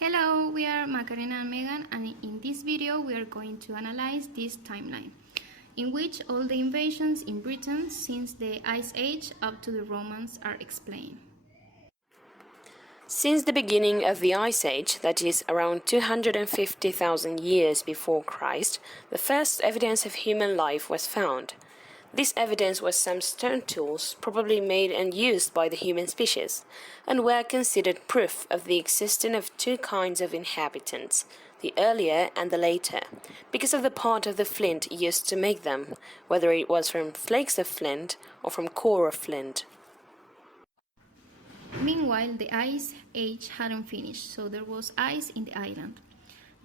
Hello, we are Macarena and Megan, and in this video we are going to analyze this timeline, in which all the invasions in Britain since the Ice Age up to the Romans are explained. Since the beginning of the Ice Age, that is around 250,000 years before Christ, the first evidence of human life was found. This evidence was some stone tools, probably made and used by the human species, and were considered proof of the existence of two kinds of inhabitants, the earlier and the later, because of the part of the flint used to make them, whether it was from flakes of flint or from core of flint. Meanwhile, the Ice Age hadn't finished, so there was ice in the island.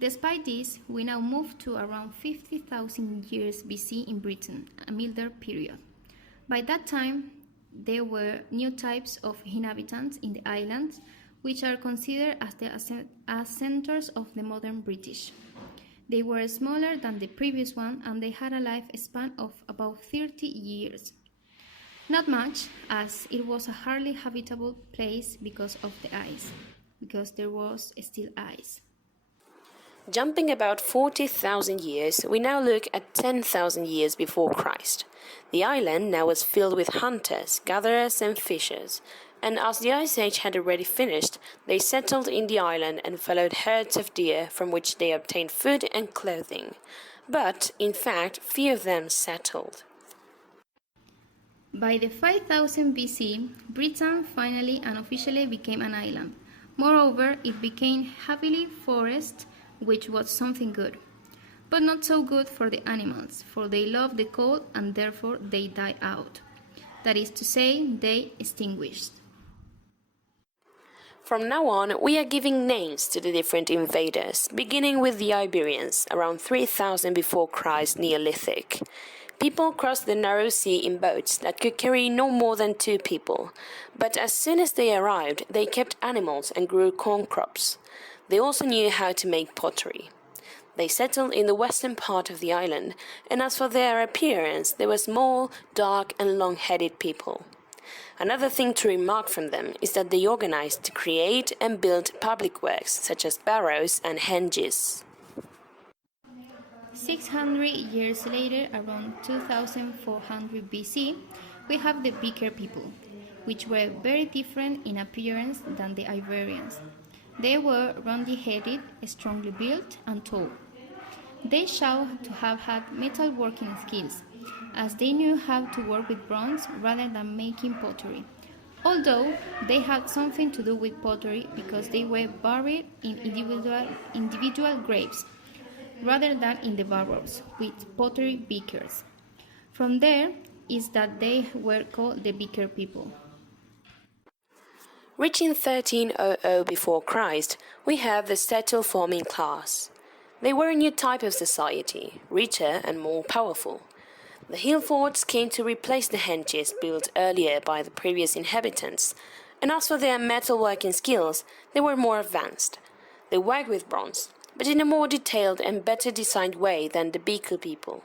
Despite this, we now move to around 50,000 years BC in Britain, a milder period. By that time, there were new types of inhabitants in the islands, which are considered as centers of the modern British. They were smaller than the previous one, and they had a lifespan of about 30 years. Not much, as it was a hardly habitable place because of the ice, because there was still ice. Jumping about 40,000 years, we now look at 10,000 years before Christ. The island now was filled with hunters, gatherers and fishers, and as the Ice Age had already finished, they settled in the island and followed herds of deer from which they obtained food and clothing. But, in fact, few of them settled. By the 5000 BC, Britain finally and officially became an island. Moreover, it became heavily forested, which was something good. But not so good for the animals, for they loved the cold and therefore they died out. That is to say, they extinguished. From now on, we are giving names to the different invaders, beginning with the Iberians, around 3000 before Christ Neolithic. People crossed the narrow sea in boats that could carry no more than 2 people, but as soon as they arrived, they kept animals and grew corn crops. They also knew how to make pottery. They settled in the western part of the island, and as for their appearance, they were small, dark and long-headed people. Another thing to remark from them is that they organized to create and build public works such as barrows and henges. 600 years later, around 2400 BC, we have the Beaker people, which were very different in appearance than the Iberians. They were roundly-headed, strongly built, and tall. They showed to have had metalworking skills, as they knew how to work with bronze rather than making pottery, although they had something to do with pottery because they were buried in individual graves, rather than in the barrows, with pottery beakers. From there is that they were called the Beaker people. Reaching 1300 before Christ, we have the settle forming class. They were a new type of society, richer and more powerful. The hill forts came to replace the henges built earlier by the previous inhabitants, and as for their metalworking skills, they were more advanced. They worked with bronze, but in a more detailed and better designed way than the Beaker people.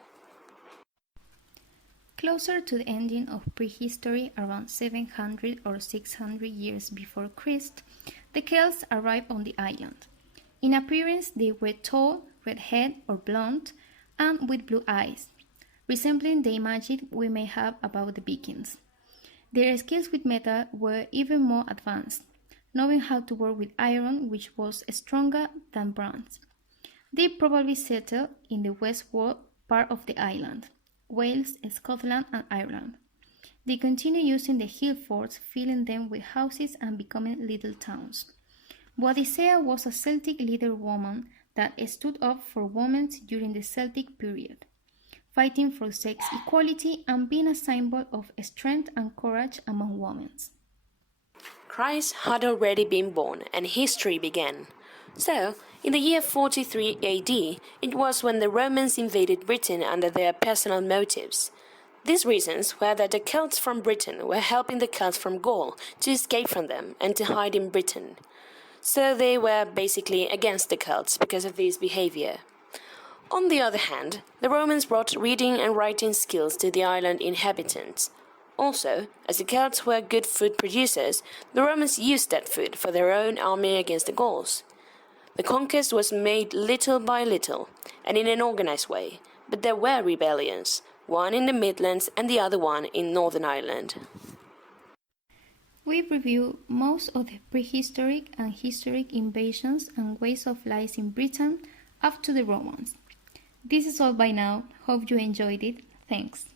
Closer to the ending of prehistory, around 700 or 600 years before Christ, the Celts arrived on the island. In appearance, they were tall, red-haired or blonde, and with blue eyes, resembling the image we may have about the Vikings. Their skills with metal were even more advanced, knowing how to work with iron, which was stronger than bronze. They probably settled in the westward part of the island, Wales, Scotland, and Ireland. They continue using the hill forts, filling them with houses and becoming little towns. Boadicea was a Celtic leader woman that stood up for women during the Celtic period, fighting for sex equality and being a symbol of strength and courage among women. Christ had already been born and history began. So, in the year 43 AD, it was when the Romans invaded Britain under their personal motives. These reasons were that the Celts from Britain were helping the Celts from Gaul to escape from them and to hide in Britain. So they were basically against the Celts because of this behavior. On the other hand, the Romans brought reading and writing skills to the island inhabitants. Also, as the Celts were good food producers, the Romans used that food for their own army against the Gauls. The conquest was made little by little and in an organized way, but there were rebellions, one in the Midlands and the other one in Northern Ireland. We review most of the prehistoric and historic invasions and ways of life in Britain up to the Romans. This is all by now. Hope you enjoyed it. Thanks.